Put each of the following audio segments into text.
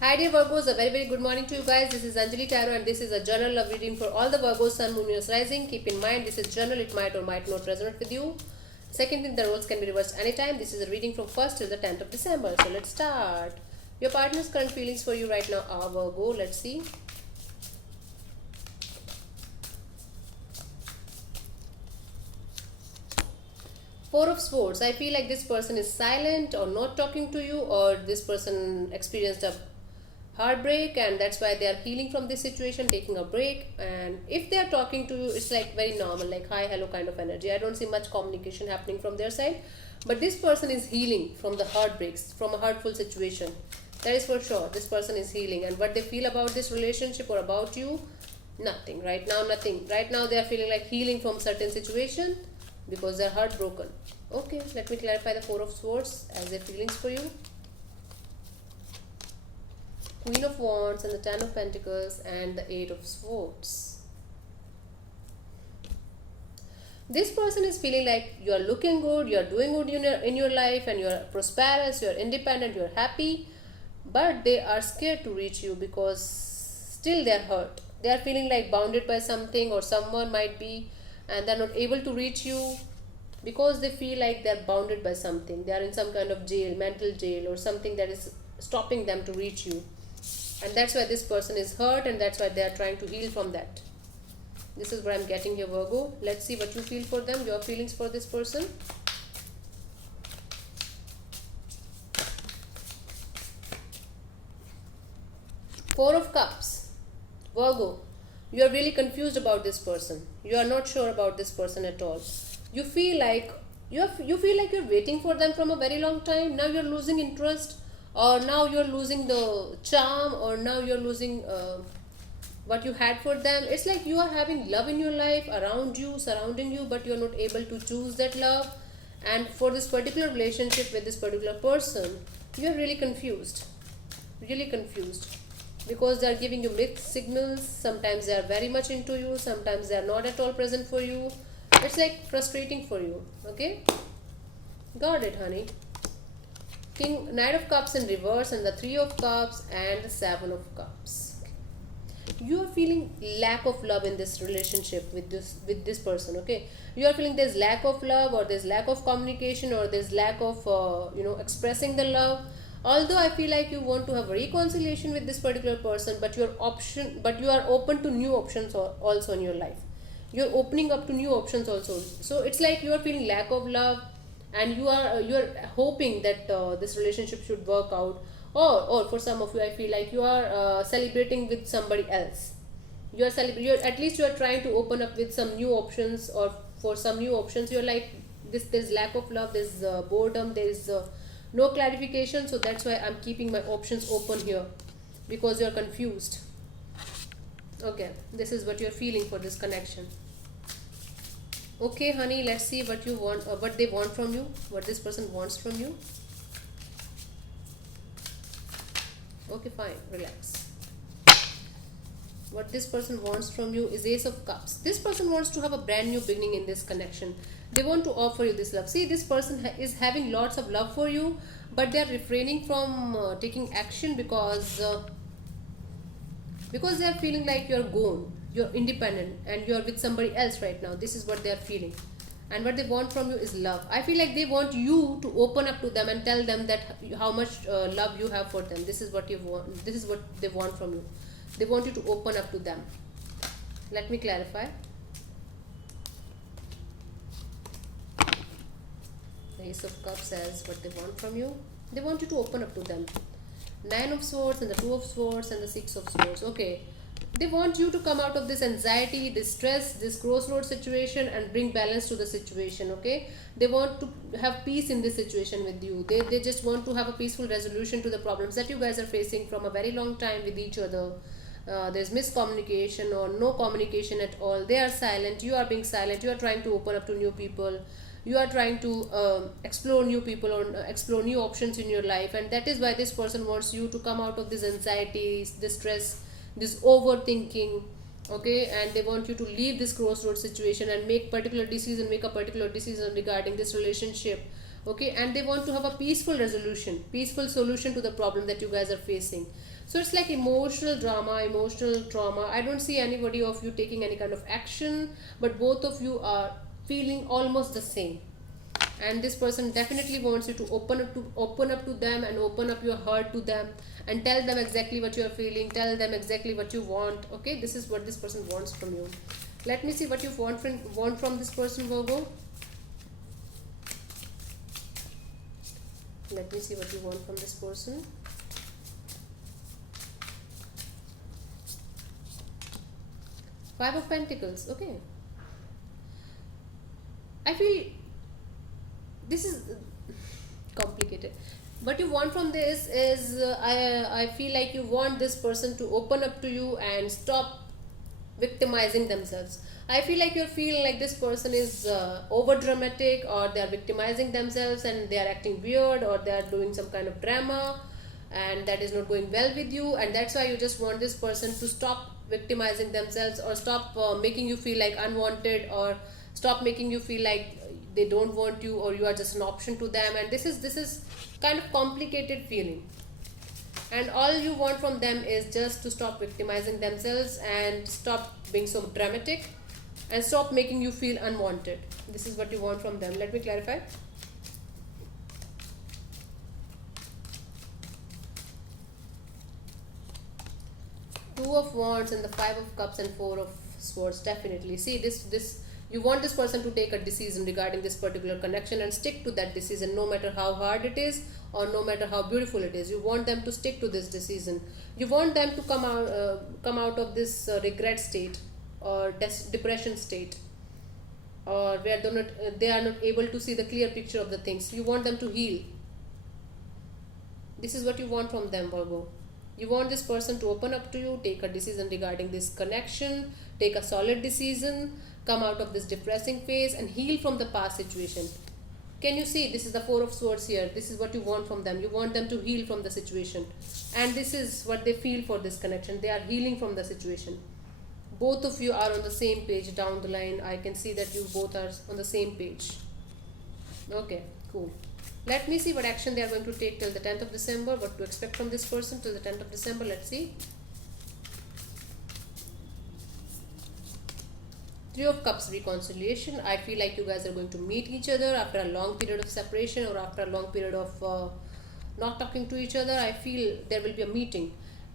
Hi dear Virgos, a very good morning to you guys. This is Anjali Tarot and this is a general love reading for all the Virgos, Sun, Moon, Venus, Rising. Keep in mind this is general, it might or might not resonate with you. Second thing, the roles can be reversed anytime. This is a reading from 1st till the 10th of December. So let's start. Your partner's current feelings for you right now are Virgo. Let's see. Four of Swords. I feel like this person is silent or not talking to you, or this person experienced a heartbreak and that's why they are healing from this situation, taking a break. And if they are talking to you, it's like very normal, like hi, hello kind of energy. I don't see much communication happening from their side, but this person is healing from the heartbreaks, from a hurtful situation. That is for sure. This person is healing, and what they feel about this relationship or about you, nothing. Right now, nothing. Right now, they are feeling like healing from certain situation because they're heartbroken. Okay, let me clarify the Four of Swords as their feelings for you. Queen of Wands and the Ten of Pentacles and the Eight of Swords. This person is feeling like you are looking good, you are doing good in your life, and you are prosperous, you are independent, you are happy, but they are scared to reach you because still they are hurt. They are feeling like bounded by something or someone might be, and they are not able to reach you because they feel like they are bounded by something. They are in some kind of jail, mental jail, or something that is stopping them to reach you. And that's why this person is hurt, and that's why they are trying to heal from that. This is what I'm getting here, Virgo. Let's see what you feel for them, your feelings for this person. Four of Cups. Virgo, you are really confused about this person. You are not sure about this person at all. You feel like you're waiting for them from a very long time. Now you're losing interest, or now you're losing the charm, or now you're losing what you had for them. It's like you are having love in your life around you, surrounding you, but you're not able to choose that love. And for this particular relationship with this particular person, you're really confused because they are giving you mixed signals. Sometimes they are very much into you, sometimes they are not at all present for you. It's like frustrating for you. Okay, got it, honey. King, Knight of Cups in reverse, and the Three of Cups and the Seven of Cups. You are feeling lack of love in this relationship with this person. Okay, you are feeling there's lack of love, or there's lack of communication, or there's lack of expressing the love. Although I feel like you want to have a reconciliation with this particular person, but you are open to new options also in your life. You're opening up to new options also. So it's like you are feeling lack of love, and you are hoping that this relationship should work out. Or for some of you, I feel like you are celebrating with somebody else. You're at least you are trying to open up with some new options, or for some new options you're like this. There's lack of love, there's boredom, there's no clarification. So that's why I'm keeping my options open here, because you're confused. Okay, this is what you're feeling for this connection. Okay, honey, let's see what you want, what they want from you, what this person wants from you. Okay, fine, relax. What this person wants from you is Ace of Cups. This person wants to have a brand new beginning in this connection. They want to offer you this love. See, this person is having lots of love for you, but they are refraining from taking action because they are feeling like you're gone, you're independent, and you're with somebody else right now. This is what they are feeling, and what they want from you is love. I feel like they want you to open up to them and tell them that how much love you have for them. This is what you want. This is what they want from you. They want you to open up to them. Let me clarify. The Ace of Cups says what they want from you. They want you to open up to them. Nine of Swords and the Two of Swords and the Six of Swords. Okay, they want you to come out of this anxiety, this stress, this crossroad situation, and bring balance to the situation. Okay, they want to have peace in this situation with you. They just want to have a peaceful resolution to the problems that you guys are facing from a very long time with each other. There's miscommunication or no communication at all. They are silent, you are being silent, you are trying to open up to new people, you are trying to explore new people, or explore new options in your life. And that is why this person wants you to come out of this anxiety, this stress, this overthinking. Okay, and they want you to leave this crossroad situation and make a particular decision regarding this relationship. okay, and they want to have a peaceful resolution, peaceful solution to the problem that you guys are facing. So it's like emotional drama, emotional trauma. I don't see anybody of you taking any kind of action, but both of you are feeling almost the same. And this person definitely wants you to open up to them, and open up your heart to them, and tell them exactly what you are feeling, tell them exactly what you want. Okay, this is what this person wants from you. Let me see what you want from this person, Virgo. Let me see what you want from this person. Five of Pentacles. Okay, I feel this is complicated. What you want from this is, I feel like you want this person to open up to you and stop victimizing themselves. I feel like you're feeling like this person is over dramatic, or they are victimizing themselves and they are acting weird, or they are doing some kind of drama, and that is not going well with you, and that's why you just want this person to stop victimizing themselves, or stop making you feel like unwanted, or stop making you feel like they don't want you, or you are just an option to them. And this is kind of complicated feeling, and all you want from them is just to stop victimizing themselves and stop being so dramatic and stop making you feel unwanted. This is what you want from them. Let me clarify. Two of Wands and the Five of Cups and Four of Swords. Definitely see this you want this person to take a decision regarding this particular connection and stick to that decision, no matter how hard it is or no matter how beautiful it is. You want them to stick to this decision. You want them to come out of this regret state, or depression state, or where they are not able to see the clear picture of the things. You want them to heal. This is what you want from them, Virgo. You want this person to open up to you, take a decision regarding this connection, take a solid decision, come out of this depressing phase and heal from the past situation. Can you see, this is the Four of Swords here. This is what you want from them. You want them to heal from the situation, and this is what they feel for this connection. They are healing from the situation. Both of you are on the same page down the line. I can see that you both are on the same page. Okay, cool. Let me see what action they are going to take till the 10th of December. What to expect from this person till the 10th of December. Let's see. Three of Cups, reconciliation. I feel like you guys are going to meet each other after a long period of separation, or after a long period of not talking to each other. I feel there will be a meeting.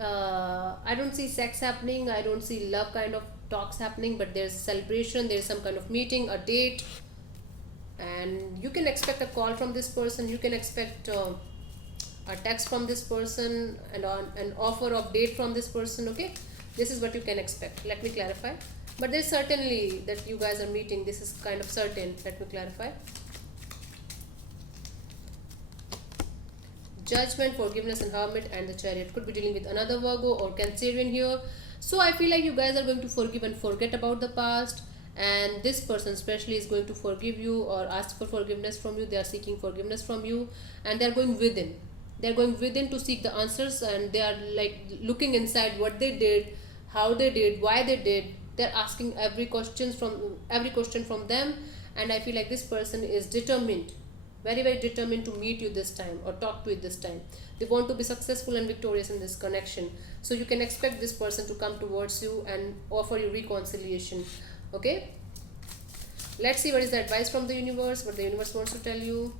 I don't see sex happening. I don't see love kind of talks happening, but there's a celebration. There's some kind of meeting, a date, and you can expect a call from this person. You can expect a text from this person, and an offer of date from this person. Okay, this is what you can expect. Let me clarify. But there's certainly that you guys are meeting. This is kind of certain. Let me clarify. Judgment, forgiveness, and Hermit, and the Chariot. Could be dealing with another Virgo or Cancerian here. So I feel like you guys are going to forgive and forget about the past, and this person especially is going to forgive you or ask for forgiveness from you. They are seeking forgiveness from you, and they are going within. They are going within to seek the answers, and they are like looking inside what they did, how they did, why they did. They're asking every question from them, and I feel like this person is determined, very very determined to meet you this time or talk to you this time. They want to be successful and victorious in this connection. So you can expect this person to come towards you and offer you reconciliation. Okay, let's see what is the advice from the universe, what the universe wants to tell you,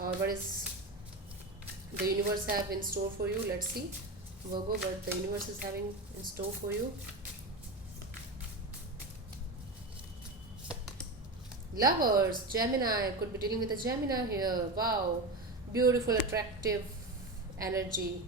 or what is the universe have in store for you. Let's see, Virgo, what the universe is having in store for you. Lovers, Gemini. Could be dealing with a Gemini here. Wow, beautiful, attractive energy.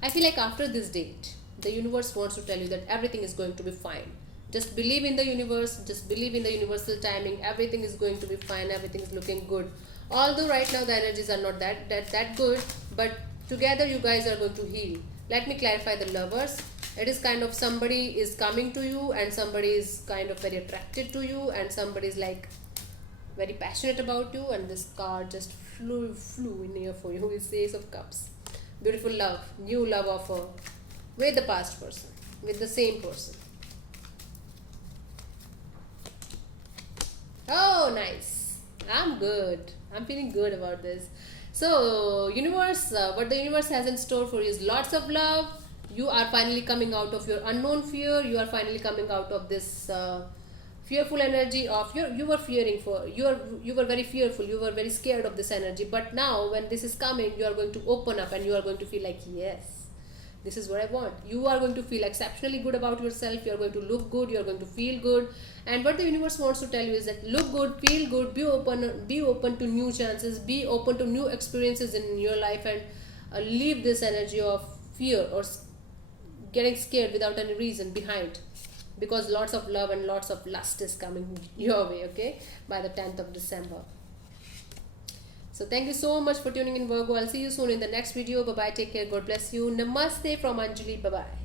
I feel like after this date, the universe wants to tell you that everything is going to be fine. Just believe in the universe, just believe in the universal timing. Everything is going to be fine, everything is looking good. Although right now the energies are not that good, but together you guys are going to heal. Let me clarify the Lovers. It is kind of somebody is coming to you, and somebody is kind of very attracted to you, and somebody is like very passionate about you, and this card just flew in here for you. It's Ace of Cups. Beautiful love, new love offer with the past person, with the same person. Oh, nice. I'm good. I'm feeling good about this. So, universe, what the universe has in store for you is lots of love. You are finally coming out of your unknown fear. You are finally coming out of this fearful energy of you were fearing for you were very fearful. You were very scared of this energy. But now, when this is coming, you are going to open up and you are going to feel like yes, this is what I want. You are going to feel exceptionally good about yourself. You are going to look good. You are going to feel good. And what the universe wants to tell you is that look good, feel good, be open to new chances, be open to new experiences in your life, and leave this energy of fear or getting scared without any reason behind. Because lots of love and lots of lust is coming your way. Okay, by the 10th of December. So thank you so much for tuning in, Virgo. I'll see you soon in the next video. Bye bye. Take care. God bless you. Namaste from Anjali. Bye bye.